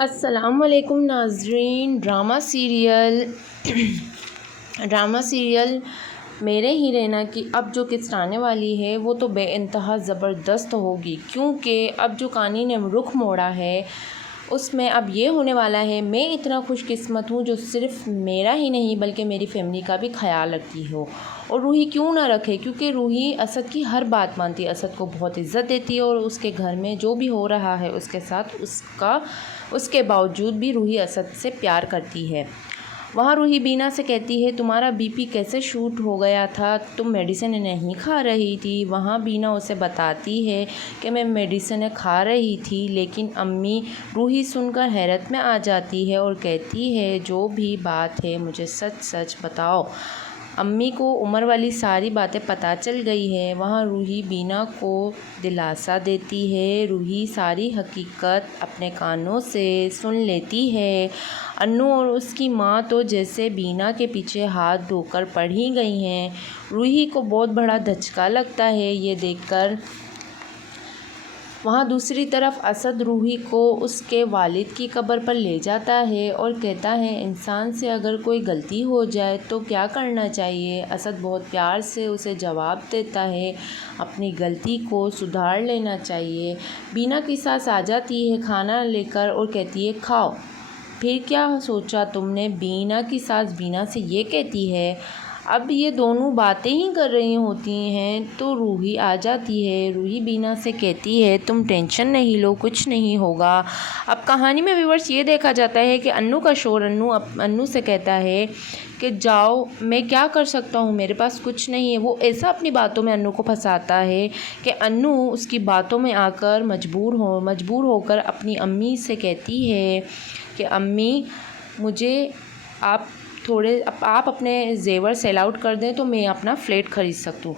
अस्सलामुअलैकुम नाज़रीन। Drama serial मेरे ही रहना की अब जो किस्त आने वाली है वो तो बेइंतहा ज़बरदस्त होगी, क्योंकि अब जो कहानी ने रुख मोड़ा है उसमें अब ये होने वाला है। मैं इतना खुशकिस्मत हूँ जो सिर्फ़ मेरा ही नहीं बल्कि मेरी फैमिली का भी ख्याल रखती हो। और रूही क्यों ना रखे, क्योंकि रूही असद की हर बात मानती है, असद को बहुत इज़्ज़त देती है और उसके घर में जो भी हो रहा है उसके साथ उसके बावजूद भी रूही असद से प्यार करती है। वहाँ रूही बीना से कहती है तुम्हारा बीपी कैसे शूट हो गया था, तुम मेडिसिन नहीं खा रही थी। वहाँ बीना उसे बताती है कि मैं मेडिसिन खा रही थी, लेकिन अम्मी रूही सुनकर हैरत में आ जाती है और कहती है जो भी बात है मुझे सच सच बताओ। अम्मी को उमर वाली सारी बातें पता चल गई है। वहाँ रूही बीना को दिलासा देती है। रूही सारी हकीकत अपने कानों से सुन लेती है। अन्नू और उसकी माँ तो जैसे बीना के पीछे हाथ धोकर पड़ ही गई हैं। रूही को बहुत बड़ा धचका लगता है ये देखकर। वहाँ दूसरी तरफ असद रूही को उसके वालिद की कब्र पर ले जाता है और कहता है इंसान से अगर कोई गलती हो जाए तो क्या करना चाहिए। असद बहुत प्यार से उसे जवाब देता है अपनी गलती को सुधार लेना चाहिए। बीना की सास आ जाती है खाना लेकर और कहती है खाओ। फिर क्या सोचा तुमने, बीना की सास बीना से ये कहती है। अब ये दोनों बातें ही कर रही होती हैं तो रूही आ जाती है। रूही बीना से कहती है तुम टेंशन नहीं लो, कुछ नहीं होगा। अब कहानी में व्यूअर्स ये देखा जाता है कि अन्नू का शोर अन्नू से कहता है कि जाओ, मैं क्या कर सकता हूँ, मेरे पास कुछ नहीं है। वो ऐसा अपनी बातों में अन्नू को फंसाता है कि अन्नू उसकी बातों में आकर मजबूर होकर अपनी अम्मी से कहती है कि अम्मी मुझे आप अपने ज़ेवर सेल आउट कर दें तो मैं अपना फ़्लैट ख़रीद सकूँ।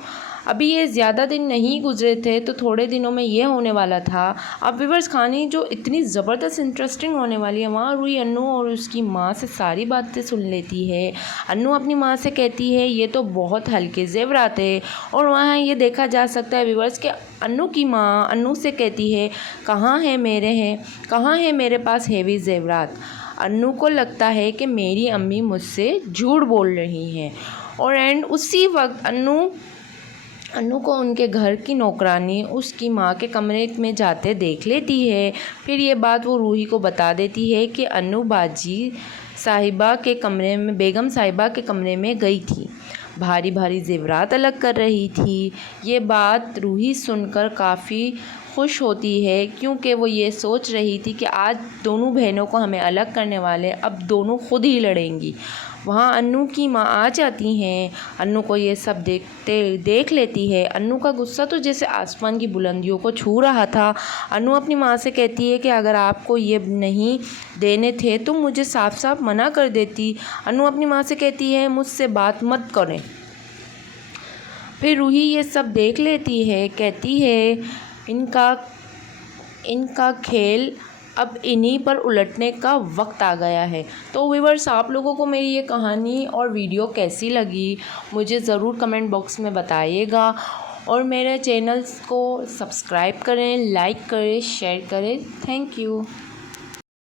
अभी ये ज़्यादा दिन नहीं गुजरे थे तो थोड़े दिनों में ये होने वाला था। अब व्यूअर्स कहानी जो इतनी ज़बरदस्त इंटरेस्टिंग होने वाली है। वहाँ रूही अन्नू और उसकी माँ से सारी बातें सुन लेती है। अन्नू अपनी माँ से कहती है ये तो बहुत हल्के ज़ेवरात है। और वहाँ ये देखा जा सकता है व्यूअर्स कि अन्नू की माँ अन्नू से कहती है कहाँ है मेरे पास हेवी ज़ेवरात। अन्नू को लगता है कि मेरी अम्मी मुझसे झूठ बोल रही हैं। और उसी वक्त अन्नू को उनके घर की नौकरानी उसकी माँ के कमरे में जाते देख लेती है। फिर ये बात वो रूही को बता देती है कि अन्नू बाजी बेगम साहिबा के कमरे में गई थी, भारी भारी ज़ेवरात अलग कर रही थी। ये बात रूही सुनकर काफ़ी खुश होती है, क्योंकि वो ये सोच रही थी कि आज दोनों बहनों को हमें अलग करने वाले, अब दोनों खुद ही लड़ेंगी। वहाँ अन्नू की माँ आ जाती हैं। अन्नू को ये सब देख लेती है। अन्नू का गुस्सा तो जैसे आसमान की बुलंदियों को छू रहा था। अन्नू अपनी माँ से कहती है कि अगर आपको ये नहीं देने थे तो मुझे साफ साफ मना कर देती। अन्नू अपनी माँ से कहती है मुझसे बात मत करें। फिर रूही ये सब देख लेती है, कहती है इनका खेल अब इन्हीं पर उलटने का वक्त आ गया है। तो व्यूअर्स आप लोगों को मेरी ये कहानी और वीडियो कैसी लगी मुझे ज़रूर कमेंट बॉक्स में बताइएगा। और मेरे चैनल्स को सब्सक्राइब करें, लाइक करें, शेयर करें। Thank you.